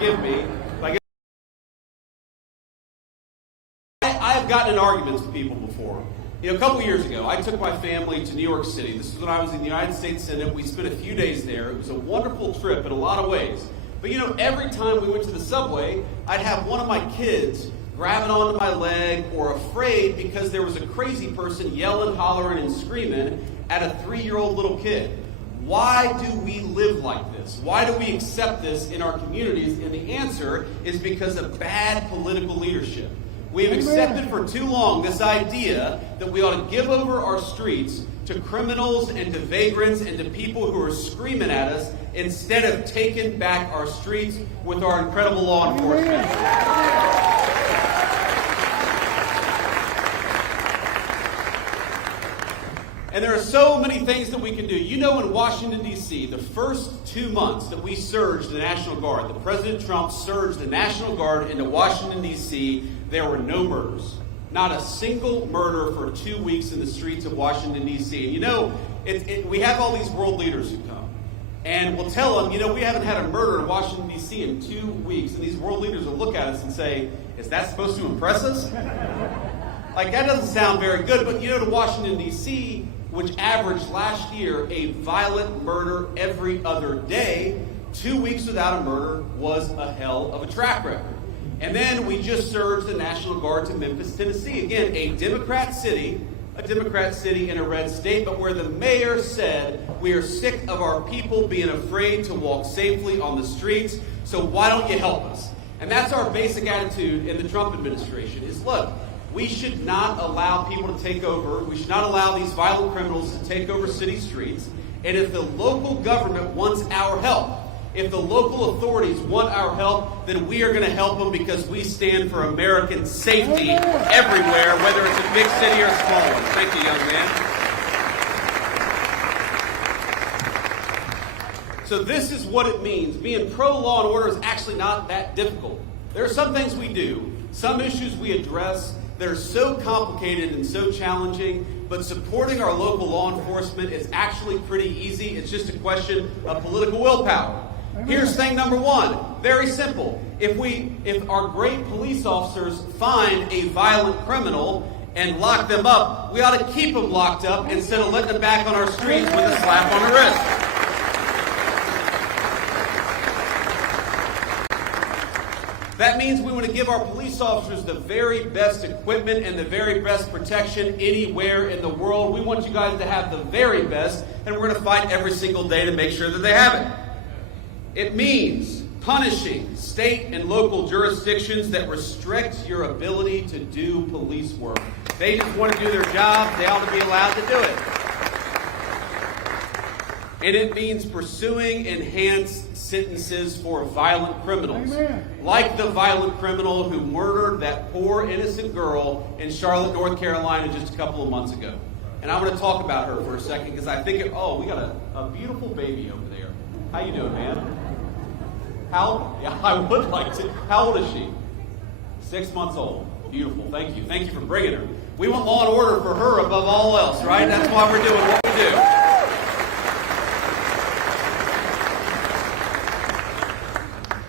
forgive me. I have gotten in arguments with people before. A couple years ago, I took my family to New York City. This is when I was in the United States Senate. We spent a few days there. It was a wonderful trip in a lot of ways. But every time we went to the subway, I'd have one of my kids grabbing onto my leg or afraid because there was a crazy person yelling, hollering, and screaming at a 3-year-old little kid. Why do we live like this? Why do we accept this in our communities? And the answer is because of bad political leadership. We have accepted for too long this idea that we ought to give over our streets to criminals and to vagrants and to people who are screaming at us instead of taking back our streets with our incredible law enforcement. And there are so many things that we can do. In Washington, D.C., the first 2 months that we surged the National Guard, that President Trump surged the National Guard into Washington, D.C., there were no murders. Not a single murder for 2 weeks in the streets of Washington, D.C. And we have all these world leaders who come. And we'll tell them, we haven't had a murder in Washington, D.C. in 2 weeks. And these world leaders will look at us and say, is that supposed to impress us? That doesn't sound very good. But to Washington, D.C., which averaged last year a violent murder every other day, 2 weeks without a murder was a hell of a track record. And then we just surged the National Guard to Memphis, Tennessee. Again, a Democrat city in a red state, but where the mayor said, we are sick of our people being afraid to walk safely on the streets, so why don't you help us? And that's our basic attitude in the Trump administration is, look, we should not allow people to take over. We should not allow these violent criminals to take over city streets. And if the local government wants our help, if the local authorities want our help, then we are going to help them because we stand for American safety everywhere, whether it's a big city or a small one. Thank you, young man. So this is what it means. Being pro-law and order is actually not that difficult. There are some things we do, some issues we address that are so complicated and so challenging, but supporting our local law enforcement is actually pretty easy. It's just a question of political willpower. Here's thing number one, very simple. If our great police officers find a violent criminal and lock them up, we ought to keep them locked up instead of letting them back on our streets with a slap on the wrist. That means we want to give our police officers the very best equipment and the very best protection anywhere in the world. We want you guys to have the very best, and we're going to fight every single day to make sure that they have it. It means punishing state and local jurisdictions that restrict your ability to do police work. They just want to do their job. They ought to be allowed to do it. And it means pursuing enhanced sentences for violent criminals. Amen. Like the violent criminal who murdered that poor innocent girl in Charlotte, North Carolina just a couple of months ago. And I'm going to talk about her for a second because I think, we got a beautiful baby over there. How you doing, man? I would like to. How old is she? 6 months old. Beautiful. Thank you. Thank you for bringing her. We want law and order for her above all else, right? That's why we're doing what we do.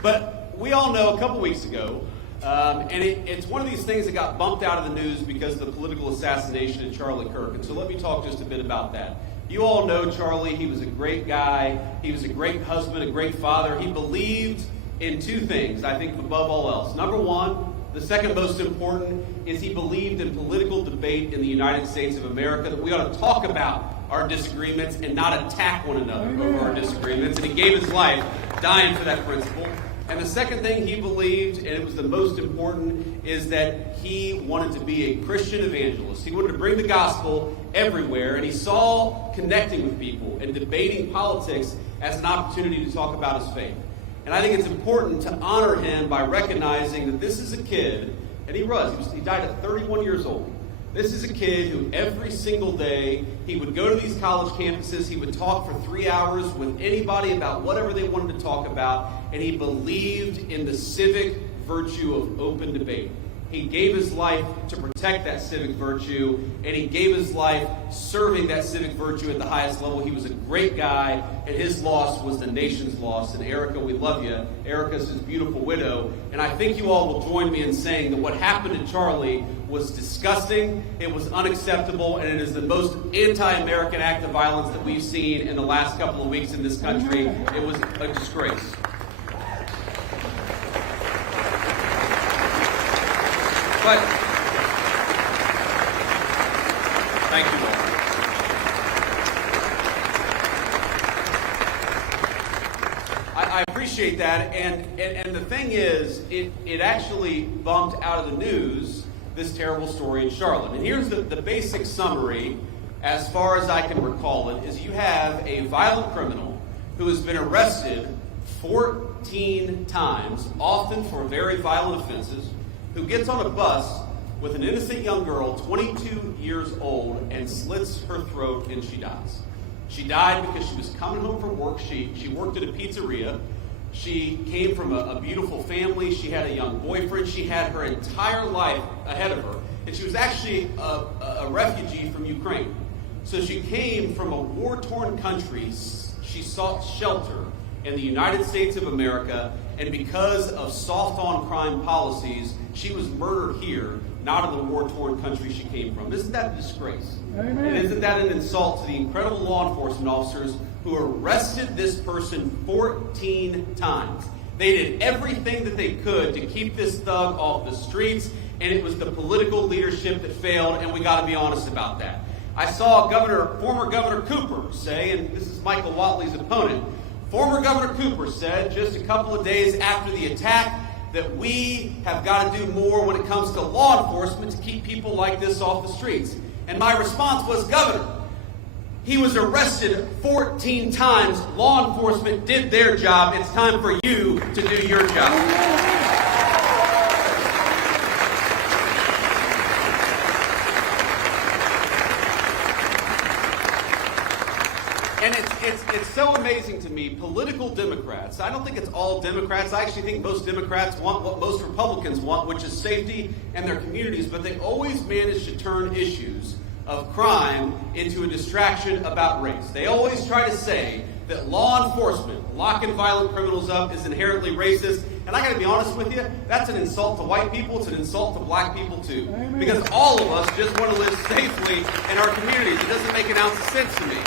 But we all know a couple weeks ago, and it's one of these things that got bumped out of the news because of the political assassination of Charlie Kirk. And so let me talk just a bit about that. You all know Charlie. He was a great guy. He was a great husband, a great father. He believed in two things, I think, above all else. Number one, the second most important, is he believed in political debate in the United States of America, that we ought to talk about our disagreements and not attack one another over our disagreements. And he gave his life dying for that principle. And the second thing he believed, and it was the most important, is that he wanted to be a Christian evangelist. He wanted to bring the gospel everywhere, and he saw connecting with people and debating politics as an opportunity to talk about his faith. And I think it's important to honor him by recognizing that this is a kid, and he died at 31 years old. This is a kid who every single day, he would go to these college campuses, he would talk for 3 hours with anybody about whatever they wanted to talk about, and he believed in the civic virtue of open debate. He gave his life to protect that civic virtue, and he gave his life serving that civic virtue at the highest level. He was a great guy, and his loss was the nation's loss. And Erica, we love you. Erica's his beautiful widow. And I think you all will join me in saying that what happened to Charlie was disgusting, it was unacceptable, and it is the most anti-American act of violence that we've seen in the last couple of weeks in this country. It was a disgrace. But, thank you all. I appreciate that, and the thing is, it actually bumped out of the news this terrible story in Charlotte. And here's the basic summary, as far as I can recall it, is you have a violent criminal who has been arrested 14 times, often for very violent offenses, who gets on a bus with an innocent young girl, 22 years old, and slits her throat and she dies. She died because she was coming home from work. She worked at a pizzeria. She came from a beautiful family. She had a young boyfriend. She had her entire life ahead of her. And she was actually a refugee from Ukraine. So she came from a war-torn country. She sought shelter in the United States of America, and because of soft on crime policies, she was murdered here, not in the war-torn country she came from. Isn't that a disgrace? Amen. And isn't that an insult to the incredible law enforcement officers who arrested this person 14 times? They did everything that they could to keep this thug off the streets, and it was the political leadership that failed, and we got to be honest about that. I saw former Governor Cooper say, and this is Michael Whatley's opponent, former Governor Cooper said just a couple of days after the attack that we have got to do more when it comes to law enforcement to keep people like this off the streets. And my response was, Governor, he was arrested 14 times. Law enforcement did their job. It's time for you to do your job. And it's so amazing to me, political Democrats, I don't think it's all Democrats, I actually think most Democrats want what most Republicans want, which is safety in their communities, but they always manage to turn issues of crime into a distraction about race. They always try to say that law enforcement, locking violent criminals up, is inherently racist, and I gotta be honest with you, that's an insult to white people, it's an insult to black people too. Amen. Because all of us just want to live safely in our communities. It doesn't make an ounce of sense to me.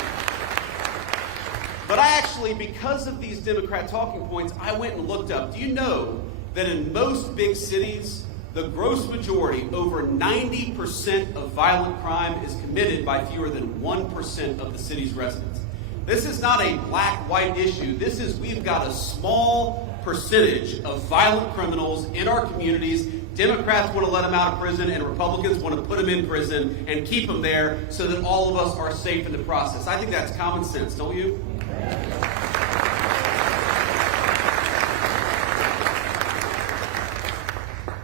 But I actually, because of these Democrat talking points, I went and looked up. Do you know that in most big cities, the gross majority, over 90% of violent crime is committed by fewer than 1% of the city's residents? This is not a black-white issue. This is, we've got a small percentage of violent criminals in our communities. Democrats want to let them out of prison, and Republicans want to put them in prison and keep them there so that all of us are safe in the process. I think that's common sense, don't you?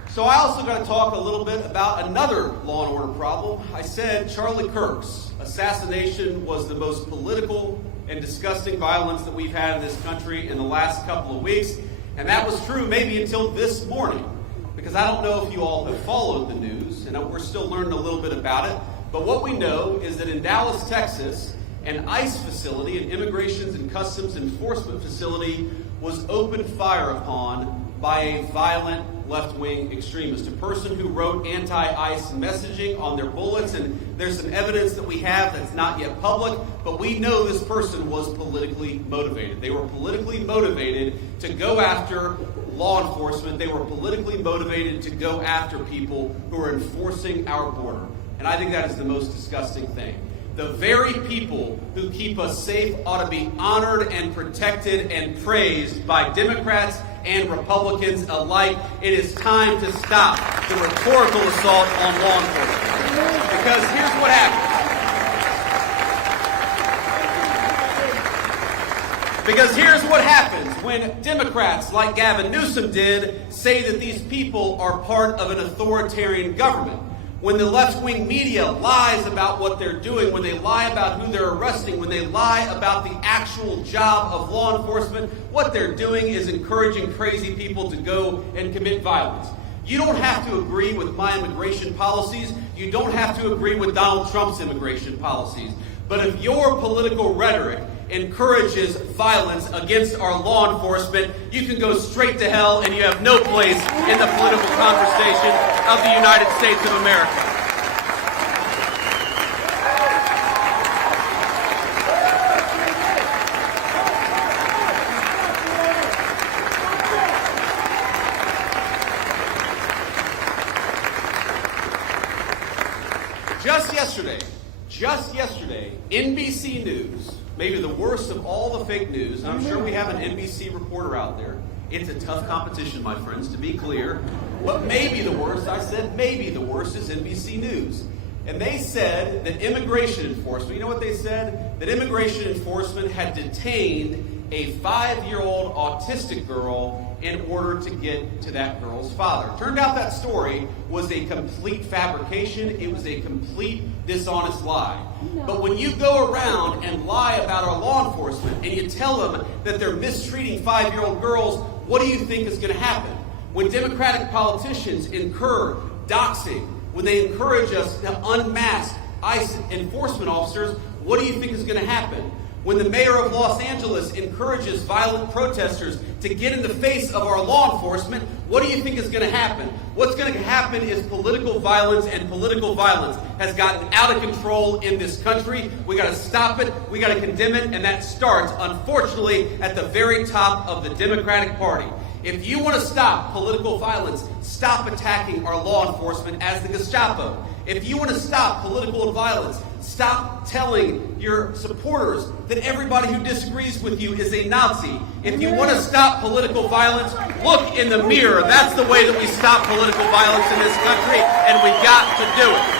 So I also got to talk a little bit about another law and order problem. I said Charlie Kirk's assassination was the most political and disgusting violence that we've had in this country in the last couple of weeks. And that was true maybe until this morning. Because I don't know if you all have followed the news, and we're still learning a little bit about it. But what we know is that in Dallas, Texas, an ICE facility, an Immigrations and Customs Enforcement facility, was opened fire upon by a violent left-wing extremist, a person who wrote anti-ICE messaging on their bullets, and there's some evidence that we have that's not yet public, but we know this person was politically motivated. They were politically motivated to go after law enforcement. They were politically motivated to go after people who are enforcing our border. And I think that is the most disgusting thing. The very people who keep us safe ought to be honored and protected and praised by Democrats and Republicans alike. It is time to stop the rhetorical assault on law enforcement. Because here's what happens. Because here's what happens when Democrats like Gavin Newsom did say that these people are part of an authoritarian government. When the left-wing media lies about what they're doing, when they lie about who they're arresting, when they lie about the actual job of law enforcement, what they're doing is encouraging crazy people to go and commit violence. You don't have to agree with my immigration policies. You don't have to agree with Donald Trump's immigration policies. But if your political rhetoric encourages violence against our law enforcement, you can go straight to hell, and you have no place in the political conversation of the United States of America. Just yesterday, NBC News, maybe the worst of all the fake news, and I'm sure we have an NBC reporter out there. It's a tough competition, my friends, to be clear. But maybe the worst, I said maybe the worst, is NBC News. And they said that immigration enforcement, you know what they said? That immigration enforcement had detained a 5-year-old autistic girl in order to get to that girl's father. Turned out that story was a complete fabrication. It was a complete dishonest lie. But when you go around and lie about our law enforcement and you tell them that they're mistreating 5-year-old girls, what do you think is going to happen? When Democratic politicians incur doxing, when they encourage us to unmask ICE enforcement officers, what do you think is going to happen? When the mayor of Los Angeles encourages violent protesters to get in the face of our law enforcement, what do you think is going to happen? What's going to happen is political violence, and political violence has gotten out of control in this country. We got to stop it. We got to condemn it, and that starts, unfortunately, at the very top of the Democratic Party. If you want to stop political violence, stop attacking our law enforcement as the Gestapo. If you want to stop political violence, stop telling your supporters that everybody who disagrees with you is a Nazi. If you want to stop political violence, look in the mirror. That's the way that we stop political violence in this country, and we've got to do it.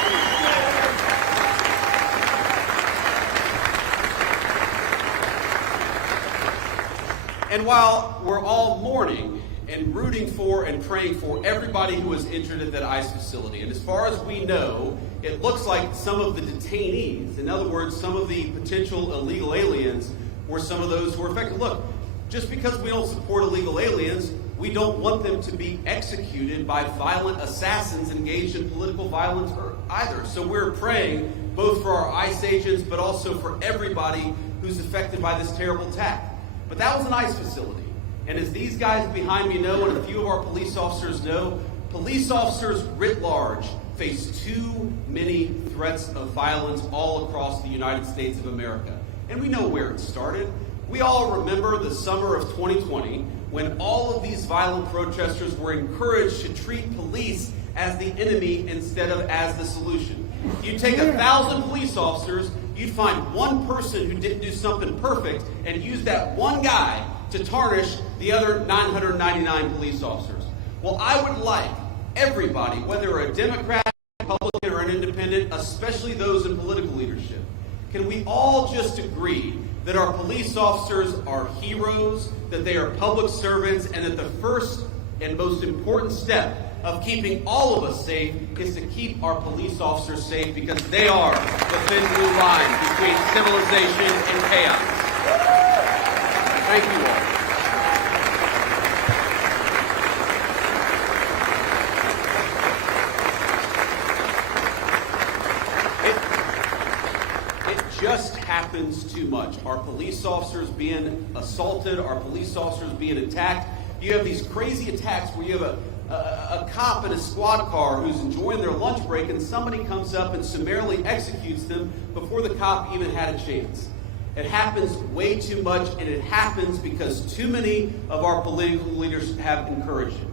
And while we're all mourning and rooting for and praying for everybody who was injured at that ICE facility, and as far as we know, it looks like some of the detainees, in other words, some of the potential illegal aliens, were some of those who were affected. Look, just because we don't support illegal aliens, we don't want them to be executed by violent assassins engaged in political violence either. So we're praying both for our ICE agents, but also for everybody who's affected by this terrible attack. But that was an ICE facility. And as these guys behind me know, and a few of our police officers know, police officers writ large face too many threats of violence all across the United States of America. And we know where it started. We all remember the summer of 2020 when all of these violent protesters were encouraged to treat police as the enemy instead of as the solution. You take 1,000 police officers, you'd find one person who didn't do something perfect and use that one guy to tarnish the other 999 police officers. Well, I would like everybody, whether a Democrat, Republican, or an independent, especially those in political leadership, can we all just agree that our police officers are heroes, that they are public servants, and that the first and most important step of keeping all of us safe is to keep our police officers safe, because they are the thin blue line between civilization and chaos. Thank you all. It just happens too much. Our police officers being assaulted, our police officers being attacked. You have these crazy attacks where you have a cop in a squad car who's enjoying their lunch break, and somebody comes up and summarily executes them before the cop even had a chance. It happens way too much, and it happens because too many of our political leaders have encouraged it.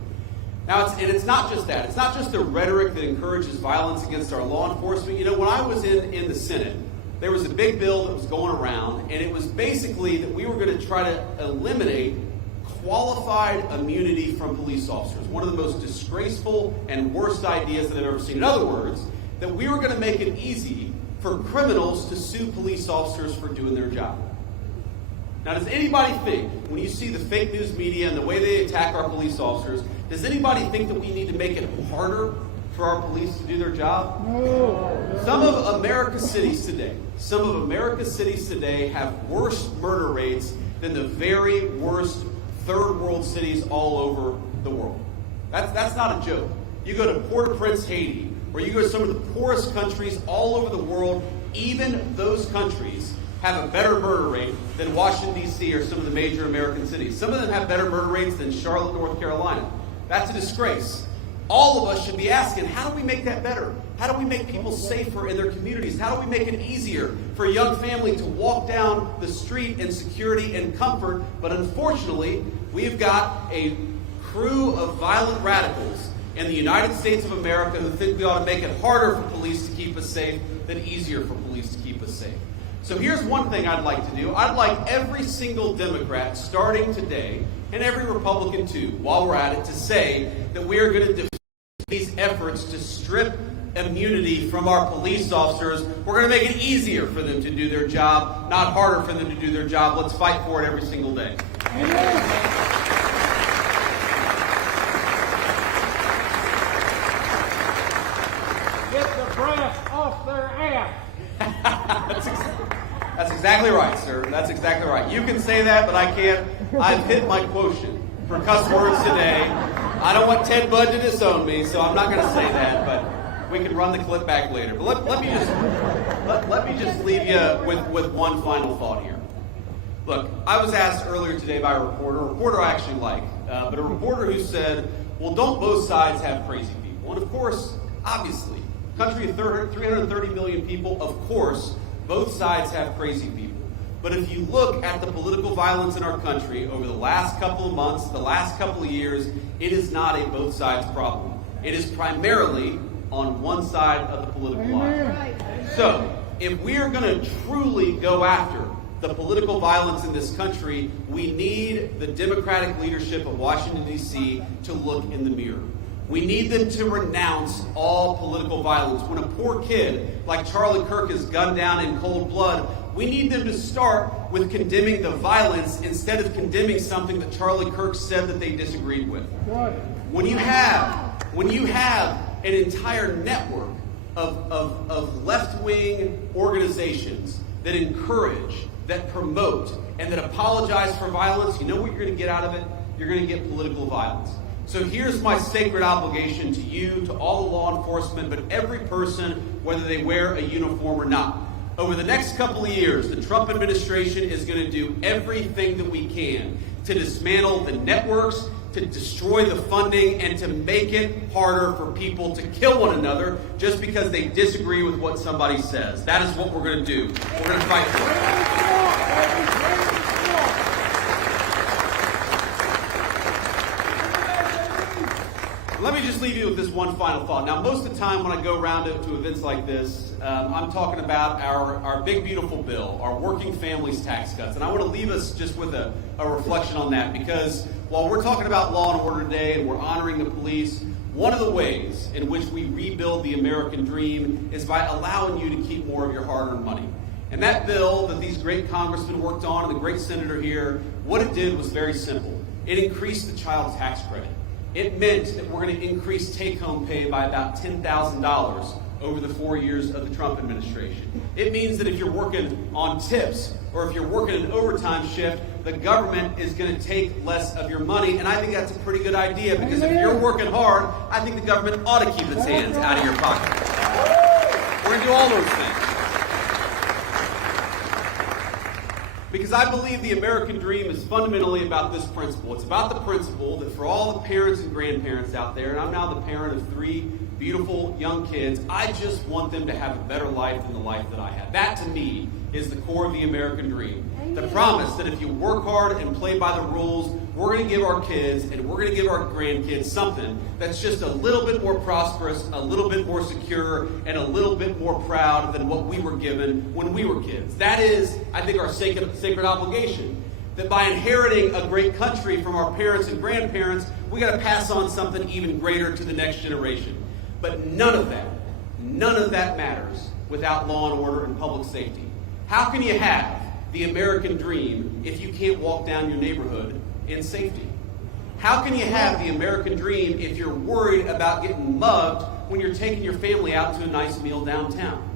Now, it's not just that. It's not just the rhetoric that encourages violence against our law enforcement. You know, when I was in the Senate, there was a big bill that was going around, and it was basically that we were going to try to eliminate qualified immunity from police officers. One of the most disgraceful and worst ideas that I've ever seen. In other words, that we were going to make it easy for criminals to sue police officers for doing their job. Now, does anybody think, when you see the fake news media and the way they attack our police officers, does anybody think that we need to make it harder for our police to do their job? No. Some of America's cities today have worse murder rates than the very worst third world cities all over the world. That's not a joke. You go to Port-au-Prince, Haiti, or you go to some of the poorest countries all over the world, even those countries have a better murder rate than Washington, D.C. or some of the major American cities. Some of them have better murder rates than Charlotte, North Carolina. That's a disgrace. All of us should be asking, how do we make that better? How do we make people safer in their communities? How do we make it easier for a young family to walk down the street in security and comfort? But unfortunately, we've got a crew of violent radicals in the United States of America who think we ought to make it harder for police to keep us safe than easier for police to keep us safe. So here's one thing I'd like to do. I'd like every single Democrat starting today, and every Republican too, while we're at it, to say that we are going to defend these efforts to strip immunity from our police officers. We're going to make it easier for them to do their job, not harder for them to do their job. Let's fight for it every single day. Amen. Get the brass off their ass. That's exactly right, sir. That's exactly right. You can say that, but I can't. I've hit my quotient for cuss words today. I don't want Ted Budd to disown me, so I'm not going to say that, but we can run the clip back later. But let me just leave you with one final thought here. Look, I was asked earlier today by a reporter I actually like, but a reporter who said, well, don't both sides have crazy people? And of course, obviously, country of 330 million people, of course, both sides have crazy people. But if you look at the political violence in our country over the last couple of months, the last couple of years, it is not a both sides problem. It is primarily on one side of the political line. So, if we are going to truly go after the political violence in this country, we need the Democratic leadership of Washington, D.C. to look in the mirror. We need them to renounce all political violence. When a poor kid like Charlie Kirk is gunned down in cold blood, we need them to start with condemning the violence instead of condemning something that Charlie Kirk said that they disagreed with. When you have an entire network of left-wing organizations that encourage, that promote, and that apologize for violence, you know what you're going to get out of it? You're going to get political violence. So here's my sacred obligation to you, to all the law enforcement, but every person, whether they wear a uniform or not. Over the next couple of years, the Trump administration is going to do everything that we can to dismantle the networks, to destroy the funding, and to make it harder for people to kill one another just because they disagree with what somebody says. That is what we're going to do. We're going to fight for it. Let me just leave you with this one final thought. Now, most of the time when I go around to events like this, I'm talking about our big, beautiful bill, our working families tax cuts. And I want to leave us just with a reflection on that, because while we're talking about law and order today and we're honoring the police, one of the ways in which we rebuild the American dream is by allowing you to keep more of your hard-earned money. And that bill that these great congressmen worked on, and the great senator here, what it did was very simple. It increased the child tax credit. It meant that we're going to increase take-home pay by about $10,000 over the 4 years of the Trump administration. It means that if you're working on tips or if you're working an overtime shift, the government is going to take less of your money. And I think that's a pretty good idea, because if you're working hard, I think the government ought to keep its hands out of your pocket. We're going to do all those things. Because I believe the American dream is fundamentally about this principle. It's about the principle that for all the parents and grandparents out there, and I'm now the parent of 3 beautiful young kids, I just want them to have a better life than the life that I had. That, to me, is the core of the American dream. The promise that if you work hard and play by the rules, we're going to give our kids and we're going to give our grandkids something that's just a little bit more prosperous, a little bit more secure, and a little bit more proud than what we were given when we were kids. That is, I think, our sacred obligation. That by inheriting a great country from our parents and grandparents, we got to pass on something even greater to the next generation. But none of that matters without law and order and public safety. How can you have the American dream if you can't walk down your neighborhood in safety? How can you have the American dream if you're worried about getting mugged when you're taking your family out to a nice meal downtown?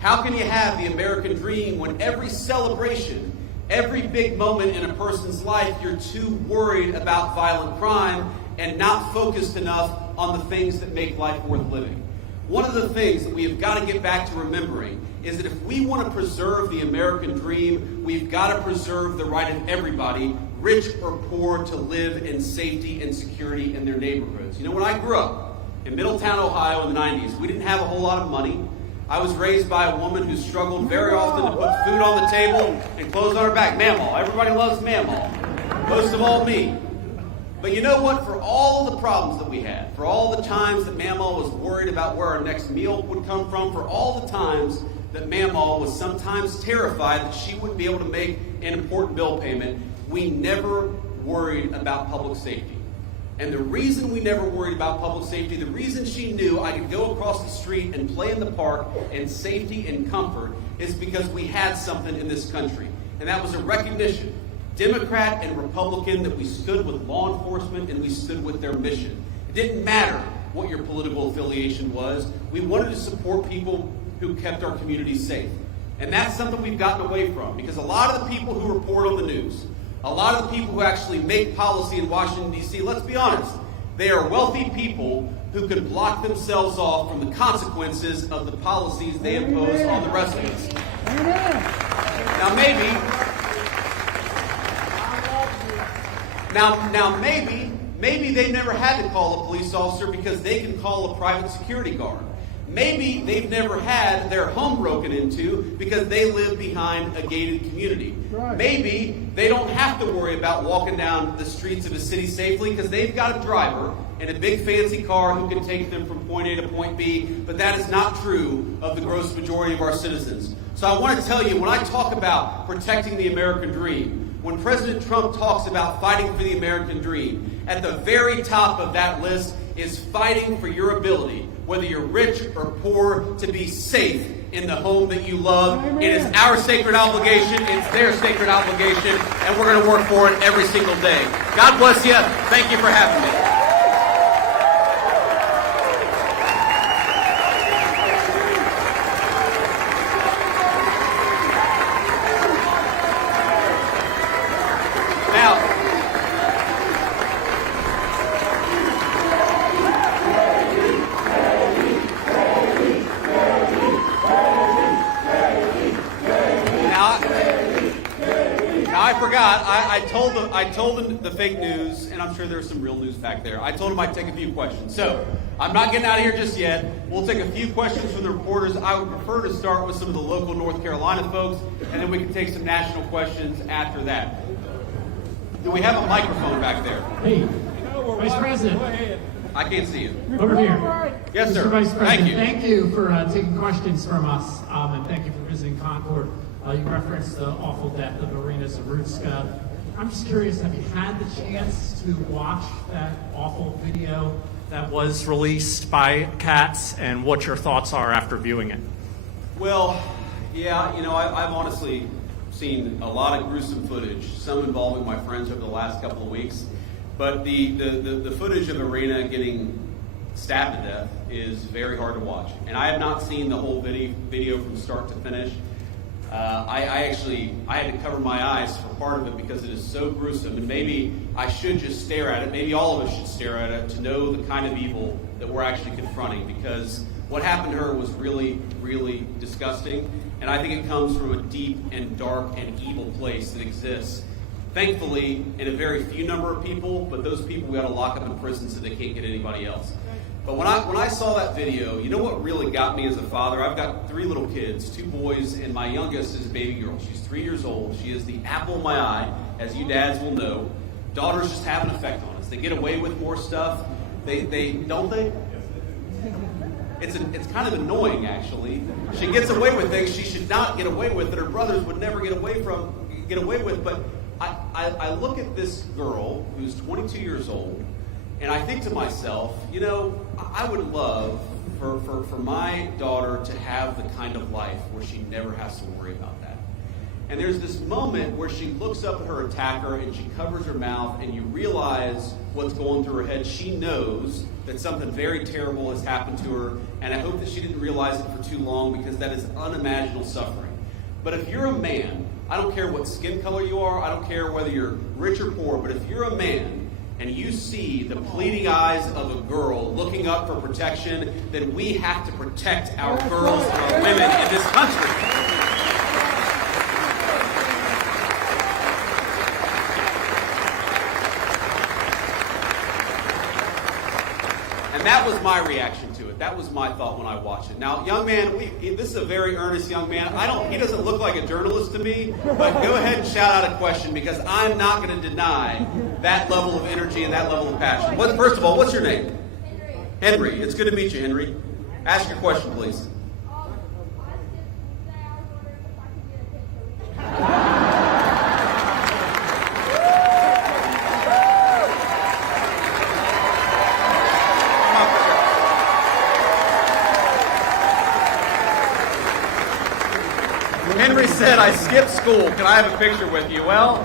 How can you have the American dream when every celebration, every big moment in a person's life, you're too worried about violent crime and not focused enough on the things that make life worth living. One of the things that we have got to get back to remembering is that if we want to preserve the American dream, we've got to preserve the right of everybody, rich or poor, to live in safety and security in their neighborhoods. You know, when I grew up in Middletown, Ohio in the 90s, we didn't have a whole lot of money. I was raised by a woman who struggled very often to put food on the table and clothes on her back. Mamaw. Everybody loves Mamaw. Most of all me. But you know what? For all the problems that we had, for all the times that Mamaw was worried about where our next meal would come from, for all the times that Mamaw was sometimes terrified that she wouldn't be able to make an important bill payment, we never worried about public safety. And the reason we never worried about public safety, the reason she knew I could go across the street and play in the park in safety and comfort, is because we had something in this country. And that was a recognition, Democrat and Republican, that we stood with law enforcement and we stood with their mission. It didn't matter what your political affiliation was. We wanted to support people who kept our communities safe. And that's something we've gotten away from, because a lot of the people who report on the news, a lot of the people who actually make policy in Washington, D.C., let's be honest, they are wealthy people who can block themselves off from the consequences of the policies they impose on the rest of us. Now maybe they've never had to call a police officer because they can call a private security guard. Maybe they've never had their home broken into because they live behind a gated community. Right. Maybe they don't have to worry about walking down the streets of a city safely because they've got a driver in a big fancy car who can take them from point A to point B, but that is not true of the gross majority of our citizens. So I want to tell you, when I talk about protecting the American dream, when President Trump talks about fighting for the American dream, at the very top of that list is fighting for your ability, whether you're rich or poor, to be safe in the home that you love. Amen. It is our sacred obligation. It's their sacred obligation. And we're going to work for it every single day. God bless you. Thank you for having me. I told them the fake news, and I'm sure there's some real news back there. I told them I'd take a few questions. So I'm not getting out of here just yet. We'll take a few questions from the reporters. I would prefer to start with some of the local North Carolina folks, and then we can take some national questions after that. Do we have a microphone back there? Hey, Vice President. I can't see you. Over here. Yes, sir. Mr. Vice President, Thank you for taking questions from us, and thank you for visiting Concord. You referenced the awful death of Irina Zabrutska. I'm just curious, have you had the chance to watch that awful video that was released by Katz, and what your thoughts are after viewing it? Well, yeah, I've honestly seen a lot of gruesome footage, some involving my friends over the last couple of weeks. But the footage of Irina getting stabbed to death is very hard to watch. And I have not seen the whole video from start to finish. I had to cover my eyes for part of it because it is so gruesome, and maybe I should just stare at it. Maybe all of us should stare at it to know the kind of evil that we're actually confronting, because what happened to her was really, really disgusting, and I think it comes from a deep and dark and evil place that exists. Thankfully, in a very few number of people, but those people we got to lock up in prison so they can't get anybody else. But when I saw that video, you know what really got me as a father? I've got 3 little kids, 2 boys, and my youngest is a baby girl. She's 3 years old. She is the apple of my eye, as you dads will know. Daughters just have an effect on us. They get away with more stuff. They don't they? It's kind of annoying, actually. She gets away with things she should not get away with, that her brothers would never get away with. But I look at this girl who's 22 years old, and I think to myself, I would love for my daughter to have the kind of life where she never has to worry about that. And there's this moment where she looks up at her attacker and she covers her mouth, and you realize what's going through her head. She knows that something very terrible has happened to her, and I hope that she didn't realize it for too long, because that is unimaginable suffering. But if you're a man, I don't care what skin color you are, I don't care whether you're rich or poor, but if you're a man and you see the pleading eyes of a girl looking up for protection, then we have to protect our girls and our women in this country. And that was my reaction to it. That was my thought when I watched it. Now, young man, this is a very earnest young man. He doesn't look like a journalist to me, but go ahead and shout out a question, because I'm not going to deny that level of energy and that level of passion. First of all, what's your name? Henry. It's good to meet you, Henry. Ask your question, please. Henry said, I skipped school. Can I have a picture with you? Well,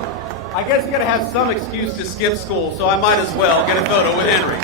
I guess you got to have some excuse to skip school, so I might as well get a photo with Henry.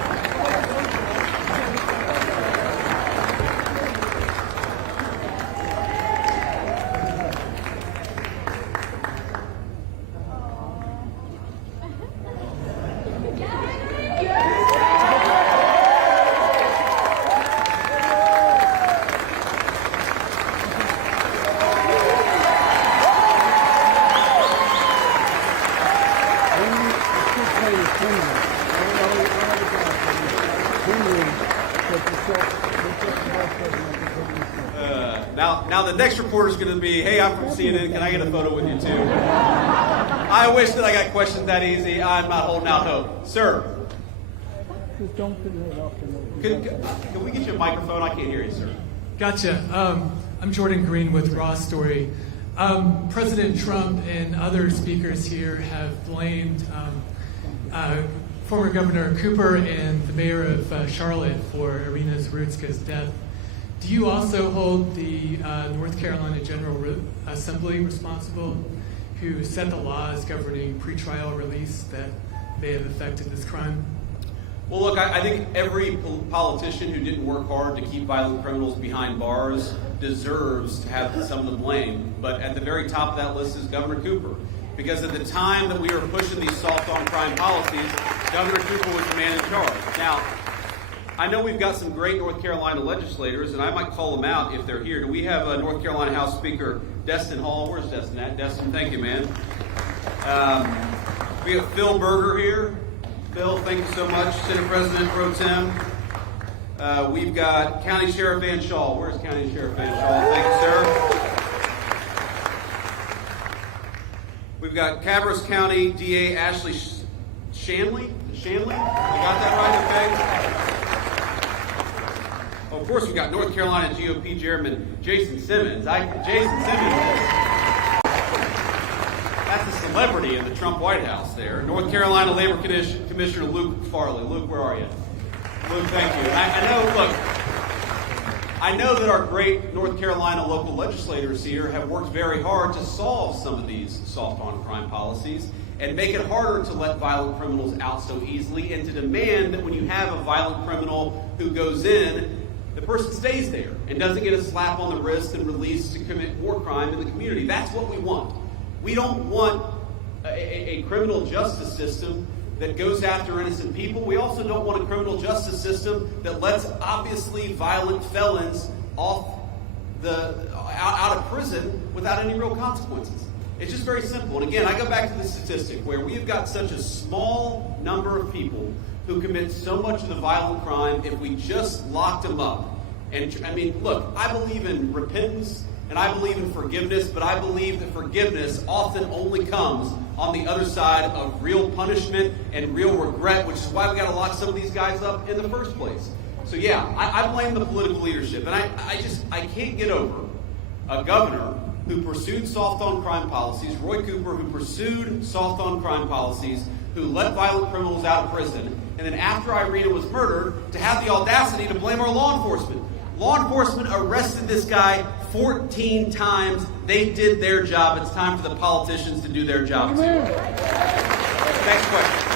Now the next reporter is going to be, hey, I'm from CNN. Can I get a photo with you too? I wish that I got questions that easy. I'm not holding out hope. Sir. Just don't put it off. Can we get you a microphone? I can't hear you, sir. Gotcha. I'm Jordan Green with Raw Story. President Trump and other speakers here have blamed former Governor Cooper and the mayor of Charlotte for Irina Zarutska's death. Do you also hold the North Carolina General Assembly responsible, who set the laws governing pretrial release that may have affected this crime? Well, look, I think every politician who didn't work hard to keep violent criminals behind bars deserves to have some of the blame. But at the very top of that list is Governor Cooper. Because at the time that we were pushing these soft-on-crime policies, Governor Cooper was the man in charge. Now, I know we've got some great North Carolina legislators, and I might call them out if they're here. Do we have a North Carolina House Speaker, Destin Hall? Where's Destin at? Destin, thank you, man. We have Phil Berger here. Phil, thank you so much. Senate President Pro Tem. We've got County Sheriff Van Shaw. Where's County Sheriff Van Shaw? Thank you, sir. We've got Cabras County DA Ashley Shanley. Shanley? I got that right? Okay. Of course, we've got North Carolina GOP Chairman Jason Simmons. Jason Simmons, that's a celebrity in the Trump White House there. North Carolina Labor Commissioner Luke Farley. Luke, where are you? Luke, thank you. And I know that our great North Carolina local legislators here have worked very hard to solve some of these soft-on-crime policies and make it harder to let violent criminals out so easily, and to demand that when you have a violent criminal who goes in, the person stays there and doesn't get a slap on the wrist and released to commit more crime in the community. That's what we want. We don't want a criminal justice system that goes after innocent people. We also don't want a criminal justice system that lets obviously violent felons out of prison without any real consequences. It's just very simple. And again, I go back to the statistic where we have got such a small number of people who commit so much of the violent crime. If we just locked them up, and I mean, look, I believe in repentance and I believe in forgiveness, but I believe that forgiveness often only comes on the other side of real punishment and real regret, which is why we got to lock some of these guys up in the first place. So yeah, I blame the political leadership, and I can't get over a governor who pursued soft-on-crime policies, Roy Cooper, who pursued soft-on-crime policies, who let violent criminals out of prison, and then after Irina was murdered, to have the audacity to blame our law enforcement. Law enforcement arrested this guy 14 times. They did their job. It's time for the politicians to do their job too. Next question.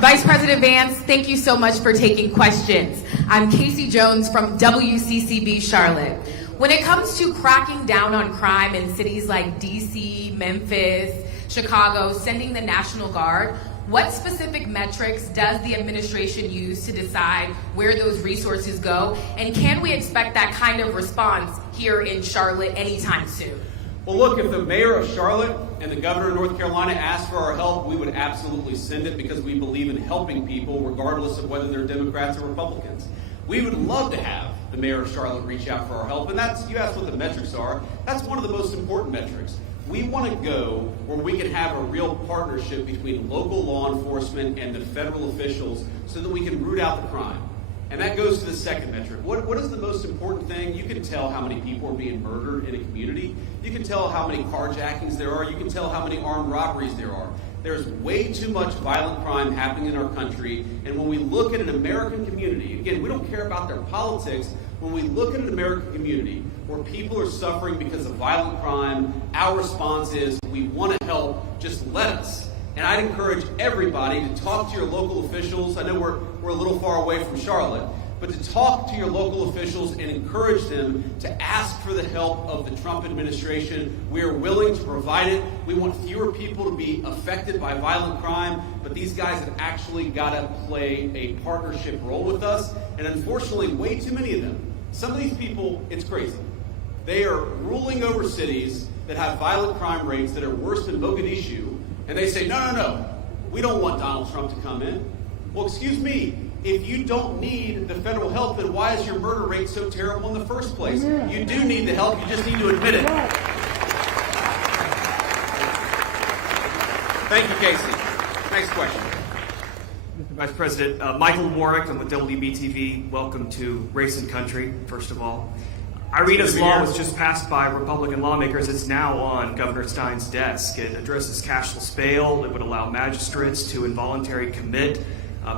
Vice President Vance, thank you so much for taking questions. I'm Casey Jones from WCCB Charlotte. When it comes to cracking down on crime in cities like DC, Memphis, Chicago, sending the National Guard. What specific metrics does the administration use to decide where those resources go? And can we expect that kind of response here in Charlotte anytime soon? Well, look, if the mayor of Charlotte and the governor of North Carolina asked for our help, we would absolutely send it because we believe in helping people regardless of whether they're Democrats or Republicans. We would love to have the mayor of Charlotte reach out for our help, and that's, you asked what the metrics are, that's one of the most important metrics. We want to go where we can have a real partnership between local law enforcement and the federal officials so that we can root out the crime. And that goes to the second metric. What is the most important thing? You can tell how many people are being murdered in a community. You can tell how many carjackings there are. You can tell how many armed robberies there are. There's way too much violent crime happening in our country. And when we look at an American community, again, we don't care about their politics. When we look at an American community where people are suffering because of violent crime, our response is we want to help, just let us. And I'd encourage everybody to talk to your local officials. I know we're a little far away from Charlotte, but to talk to your local officials and encourage them to ask for the help of the Trump administration. We are willing to provide it. We want fewer people to be affected by violent crime, but these guys have actually got to play a partnership role with us. And unfortunately, way too many of them. Some of these people, it's crazy. They are ruling over cities that have violent crime rates that are worse than Mogadishu. And they say, no, we don't want Donald Trump to come in. Well, excuse me, if you don't need the federal help, then why is your murder rate so terrible in the first place? You do need the help, you just need to admit it. Thank you, Casey. Next question. Vice President, Michael Warwick, I'm with WBTV. Welcome to Race and Country, first of all. Irina's law was just passed by Republican lawmakers. It's now on Governor Stein's desk. It addresses cashless bail. It would allow magistrates to involuntarily commit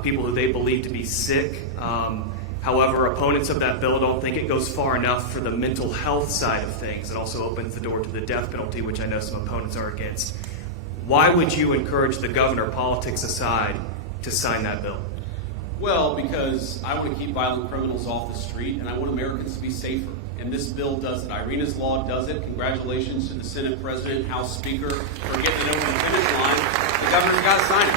people who they believe to be sick. However, opponents of that bill don't think it goes far enough for the mental health side of things. It also opens the door to the death penalty, which I know some opponents are against. Why would you encourage the governor, politics aside, to sign that bill? Well, because I want to keep violent criminals off the street, and I want Americans to be safer. And this bill does it. Irina's law does it. Congratulations to the Senate President, House Speaker for getting it over the finish line. The governor's got to sign it.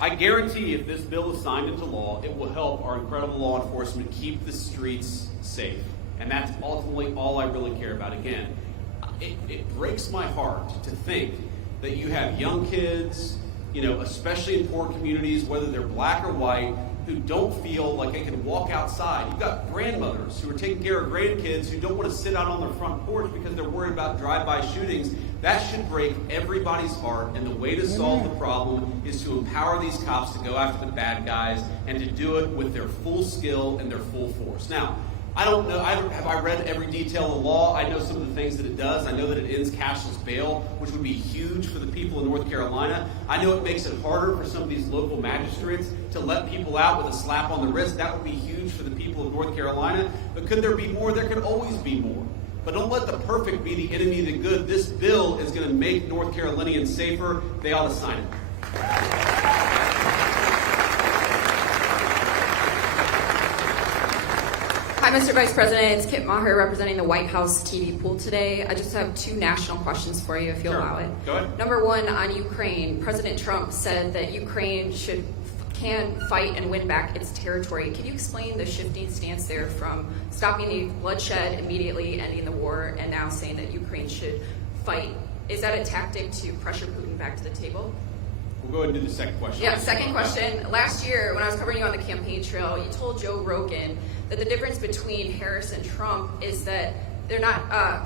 I guarantee if this bill is signed into law, it will help our incredible law enforcement keep the streets safe. And that's ultimately all I really care about. Again, it breaks my heart to think that you have young kids, especially in poor communities, whether they're black or white, who don't feel like they can walk outside. You've got grandmothers who are taking care of grandkids who don't want to sit out on their front porch because they're worried about drive-by shootings. That should break everybody's heart, and the way to solve the problem is to empower these cops to go after the bad guys and to do it with their full skill and their full force. Now, I don't know, have I read every detail of the law? I know some of the things that it does. I know that it ends cashless bail, which would be huge for the people in North Carolina. I know it makes it harder for some of these local magistrates to let people out with a slap on the wrist. That would be huge for the people of North Carolina. But could there be more? There could always be more. But don't let the perfect be the enemy of the good. This bill is going to make North Carolinians safer. They ought to sign it. Hi, Mr. Vice President. It's Kit Maher representing the White House TV pool today. I just have two national questions for you, if you'll allow it. Go ahead. Number one, on Ukraine. President Trump said that Ukraine can fight and win back its territory. Can you explain the shifting stance there from stopping the bloodshed immediately, ending the war, and now saying that Ukraine should fight? Is that a tactic to pressure Putin back to the table? We'll go ahead and do the second question. Yeah, second question. Last year, when I was covering you on the campaign trail, you told Joe Rogan that the difference between Harris and Trump is that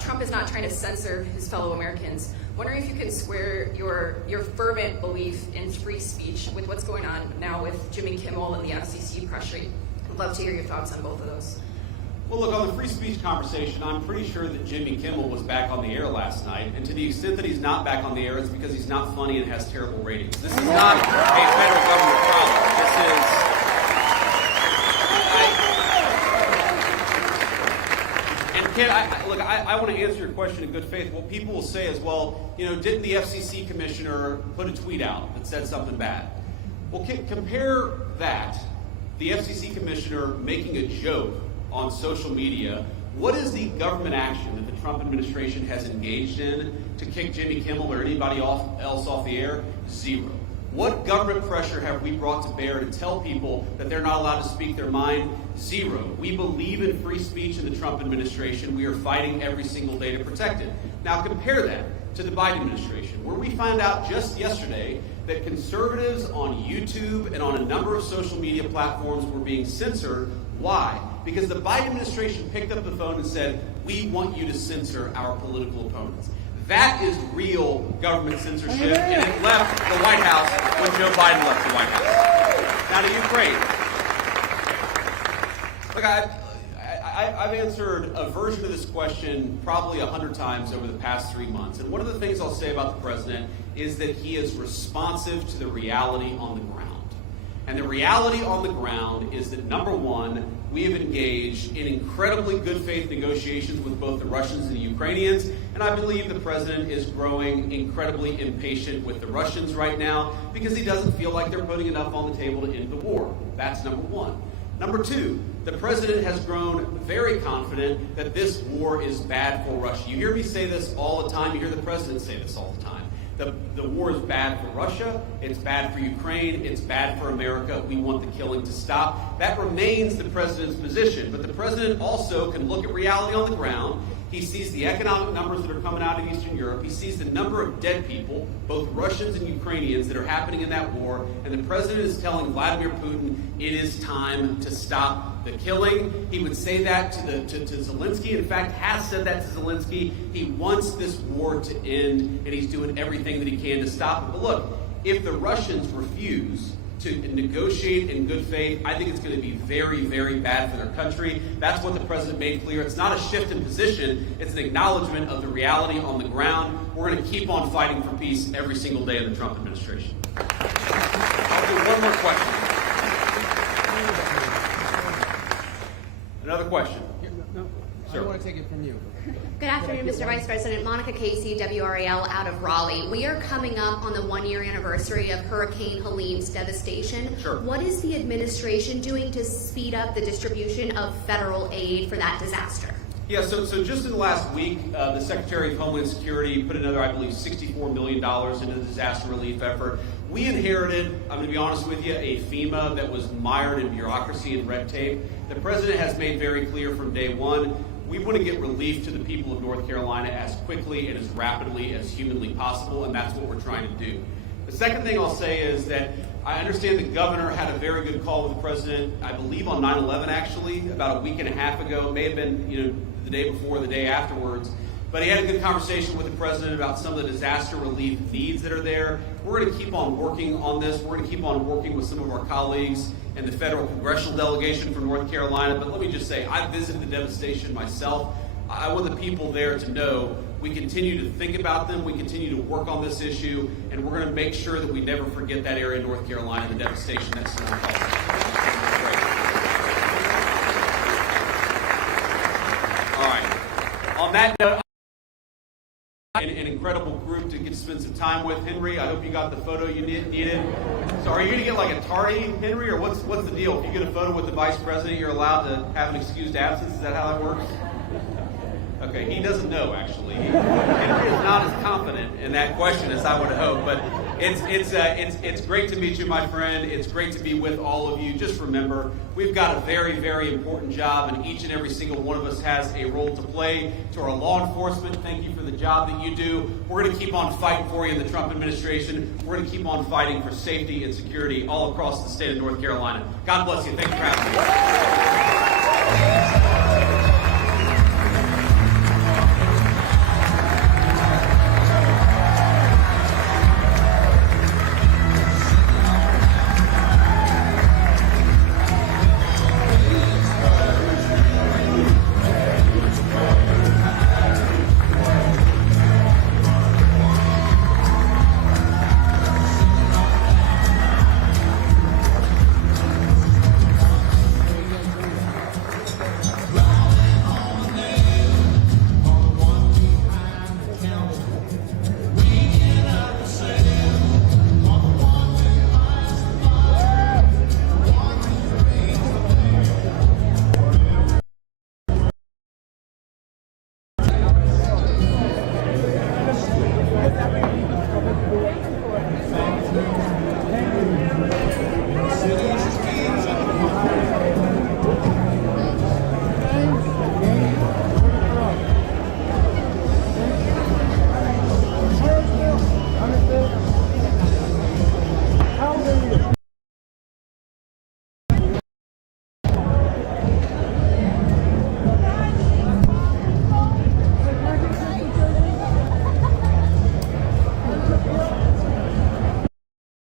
Trump is not trying to censor his fellow Americans. Wondering if you can square your fervent belief in free speech with what's going on now with Jimmy Kimmel and the FCC pressure. I'd love to hear your thoughts on both of those. Well, look, on the free speech conversation, I'm pretty sure that Jimmy Kimmel was back on the air last night, and to the extent that he's not back on the air, it's because he's not funny and has terrible ratings. This is not a federal government problem. This is... And Ken, I want to answer your question in good faith. What people will say is, well, didn't the FCC commissioner put a tweet out that said something bad? Well, compare that, the FCC commissioner making a joke on social media What is the government action that the Trump administration has engaged in to kick Jimmy Kimmel or anybody else off the air? Zero. What government pressure have we brought to bear to tell people that they're not allowed to speak their mind? Zero. We believe in free speech in the Trump administration. We are fighting every single day to protect it. Now compare that to the Biden administration, where we found out just yesterday that conservatives on YouTube and on a number of social media platforms were being censored. Why? Because the Biden administration picked up the phone and said, we want you to censor our political opponents. That is real government censorship, and it left the White House when Joe Biden left the White House. Now to Ukraine. Look, I've answered a version of this question probably 100 times over the past 3 months, and one of the things I'll say about the president is that he is responsive to the reality on the ground. And the reality on the ground is that, number one, we have engaged in incredibly good faith negotiations with both the Russians and the Ukrainians, and I believe the president is growing incredibly impatient with the Russians right now because he doesn't feel like they're putting enough on the table to end the war. That's number one. Number two, the president has grown very confident that this war is bad for Russia. You hear me say this all the time. You hear the president say this all the time. The war is bad for Russia, it's bad for Ukraine, it's bad for America. We want the killing to stop. That remains the president's position, but the president also can look at reality on the ground. He sees the economic numbers that are coming out of Eastern Europe. He sees the number of dead people, both Russians and Ukrainians, that are happening in that war. And the president is telling Vladimir Putin it is time to stop the killing. He would say that to Zelensky. In fact, has said that to Zelensky. He wants this war to end, and he's doing everything that he can to stop it. But look, if the Russians refuse to negotiate in good faith, I think it's going to be very, very bad for their country. That's what the president made clear. It's not a shift in position. It's an acknowledgement of the reality on the ground. We're going to keep on fighting for peace every single day of the Trump administration. I'll do one more question. Another question. I want to take it from you. Good afternoon, Mr. Vice President. Monica Casey, WRAL out of Raleigh. We are coming up on the 1-year anniversary of Hurricane Helene's devastation. Sure. What is the administration doing to speed up the distribution of federal aid for that disaster? Yeah, so just in the last week, the Secretary of Homeland Security put another, I believe, $64 million into the disaster relief effort. We inherited, I'm going to be honest with you, a FEMA that was mired in bureaucracy and red tape. The president has made very clear from day one, we want to get relief to the people of North Carolina as quickly and as rapidly as humanly possible, and that's what we're trying to do. The second thing I'll say is that I understand the governor had a very good call with the president, I believe on 9/11 actually, about a week and a half ago. It may have been, the day before, the day afterwards. But he had a good conversation with the president about some of the disaster relief needs that are there. We're going to keep on working on this. We're going to keep on working with some of our colleagues and the federal congressional delegation from North Carolina. But let me just say, I visited the devastation myself. I want the people there to know we continue to think about them, we continue to work on this issue, and we're going to make sure that we never forget that area of North Carolina, the devastation that's still caused. All right. On that note, an incredible group to get to spend some time with. Henry, I hope you got the photo you needed. So are you going to get like a tardy, Henry, or what's the deal? If you get a photo with the vice president, you're allowed to have an excused absence? Is that how that works? Okay, he doesn't know, actually. Henry is not as confident in that question as I would hope, but it's great to meet you, my friend. It's great to be with all of you. Just remember, we've got a very, very important job, and each and every single one of us has a role to play. To our law enforcement, thank you for the job that you do. We're going to keep on fighting for you in the Trump administration. We're going to keep on fighting for safety and security all across the state of North Carolina. God bless you. Thank you for having me.